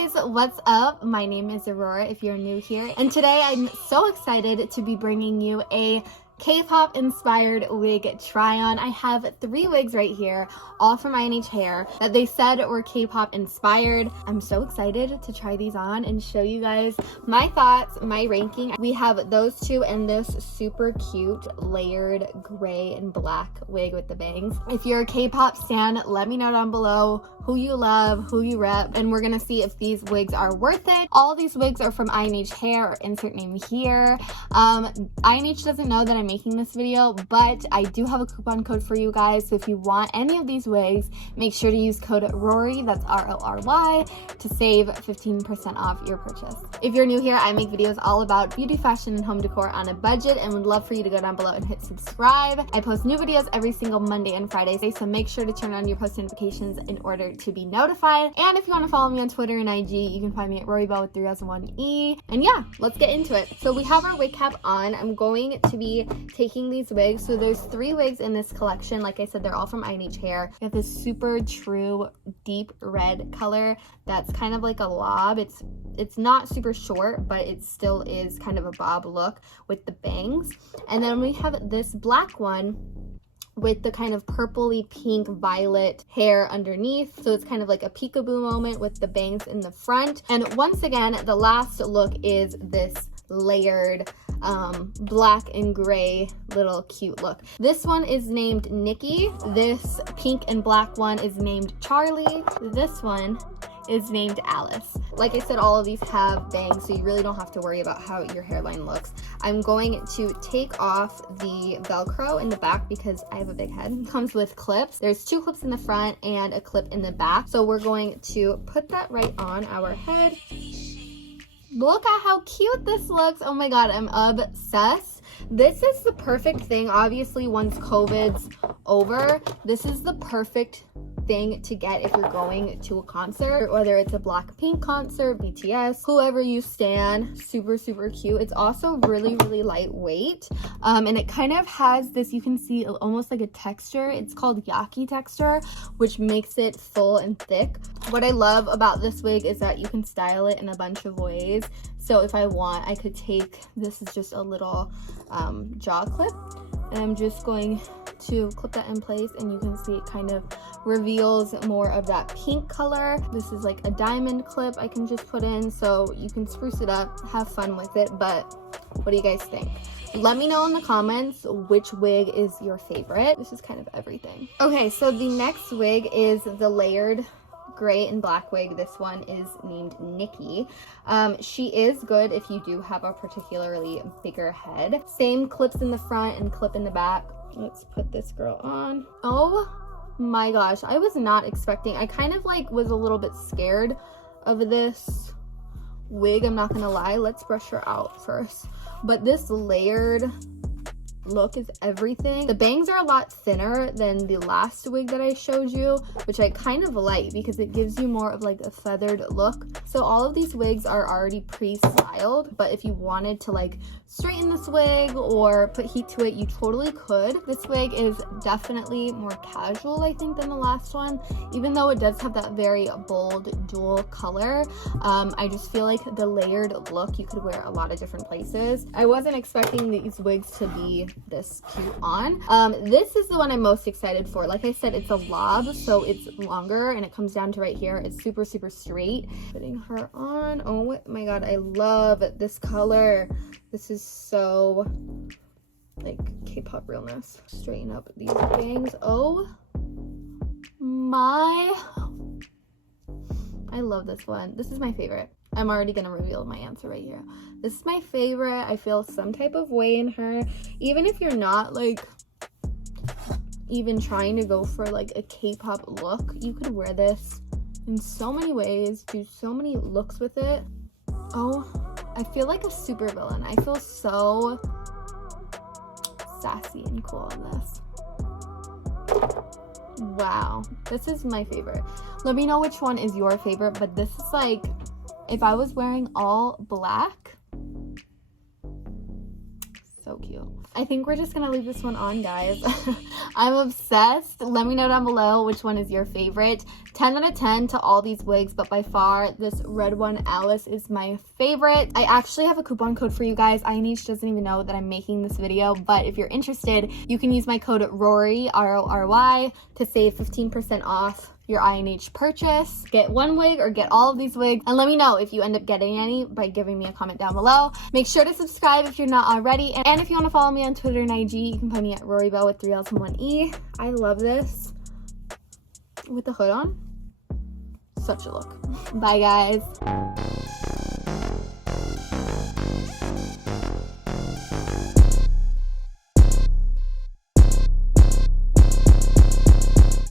guys, what's up? My name is Aurora if you're new here, and today I'm so excited to be bringing you a K-pop inspired wig try on. I have 3 wigs right here, all from inhhair, that they said were K-pop inspired. I'm so excited to try these on and show you guys my thoughts, my ranking. We have those 2 and this super cute layered gray and black wig with the bangs. If you're a K-pop stan, let me know down below who you love, who you rep, and we're gonna see if these wigs are worth it. All these wigs are from inhhair, insert name here. INH doesn't know that I'm making this video, but I do have a coupon code for you guys, so if you want any of these wigs, make sure to use code RORY, that's RORY, to save 15% off your purchase. If you're new here, I make videos all about beauty, fashion, and home decor on a budget, and would love for you to go down below and hit subscribe. I post new videos every single Monday and Friday, so make sure to turn on your post notifications in order to be notified. And if you want to follow me on Twitter and IG, you can find me at RoryBell with 3 L's and 1 E. And yeah, let's get into it. So we have our wig cap on. I'm going to be taking these wigs. So there's 3 wigs in this collection. Like I said, they're all from inhhair. We have this super true deep red color that's kind of like a lob. It's not super short, but it still is kind of a bob look with the bangs. And then we have this black one with the kind of purpley pink violet hair underneath, so it's kind of like a peekaboo moment with the bangs in the front. And once again, the last look is this layered black and gray little cute look. This one is named Nikki. This pink and black one is named Charlie. This one is named Alice. Like I said, all of these have bangs, so you really don't have to worry about how your hairline looks. I'm going to take off the Velcro in the back because I have a big head. It comes with clips. There's 2 clips in the front and a clip in the back. So we're going to put that right on our head. Look at how cute this looks. Oh my god, I'm obsessed. This is the perfect thing. Obviously, once COVID's over, this is the perfect thing to get if you're going to a concert, whether it's a Blackpink concert, BTS, whoever you stan. Super cute. It's also really lightweight, and it kind of has this, you can see almost like a texture. It's called yaki texture, which makes it full and thick. What I love about this wig is that you can style it in a bunch of ways. So if I want, I could take, this is just a little jaw clip, and I'm just going to clip that in place, and you can see it kind of reveals more of that pink color. This is like a diamond clip I can just put in, so you can spruce it up, have fun with it. But what do you guys think? Let me know in the comments which wig is your favorite. This is kind of everything. Okay, so the next wig is the layered gray and black wig. This one is named Nikki. She is good if you do have a particularly bigger head. Same clips in the front and clip in the back. Let's put this girl on. Oh my gosh, I was not expecting, I kind of like was a little bit scared of this wig, I'm not gonna lie. Let's brush her out first. But this layered look is everything. The bangs are a lot thinner than the last wig that I showed you, which I kind of like because it gives you more of like a feathered look. So all of these wigs are already pre-styled, but if you wanted to like straighten this wig or put heat to it, you totally could. This wig is definitely more casual, I think, than the last one, even though it does have that very bold dual color. I just feel like the layered look you could wear a lot of different places. I wasn't expecting these wigs to be this cute on. This is the one I'm most excited for. Like I said, it's a lob, so it's longer and it comes down to right here. It's super straight. Putting her on. Oh my god, I love this color. This is so like K-pop realness. Straighten up these bangs. Oh my, I love this one. This is my favorite. I'm already gonna reveal my answer right here. This is my favorite. I feel some type of way in her. Even if you're not like even trying to go for like a K-pop look, you could wear this in so many ways, do so many looks with it. Oh, I feel like a super villain. I feel so sassy and cool in this. Wow, this is my favorite. Let me know which one is your favorite, but this is like, if I was wearing all black, so so cute. I think we're just gonna leave this one on, guys. I'm obsessed. Let me know down below which one is your favorite. 10 out of 10 to all these wigs, but by far this red one, Alice, is my favorite. I actually have a coupon code for you guys. INH doesn't even know that I'm making this video, but if you're interested, you can use my code RORY, RORY, to save 15% off your INH purchase. Get one wig or get all of these wigs, and let me know if you end up getting any by giving me a comment down below. Make sure to subscribe if you're not already, and if you want to follow me on Twitter and IG, you can find me at RoryBell with 3 L's and 1 E. I love this with the hood on. Such a look. Bye, guys.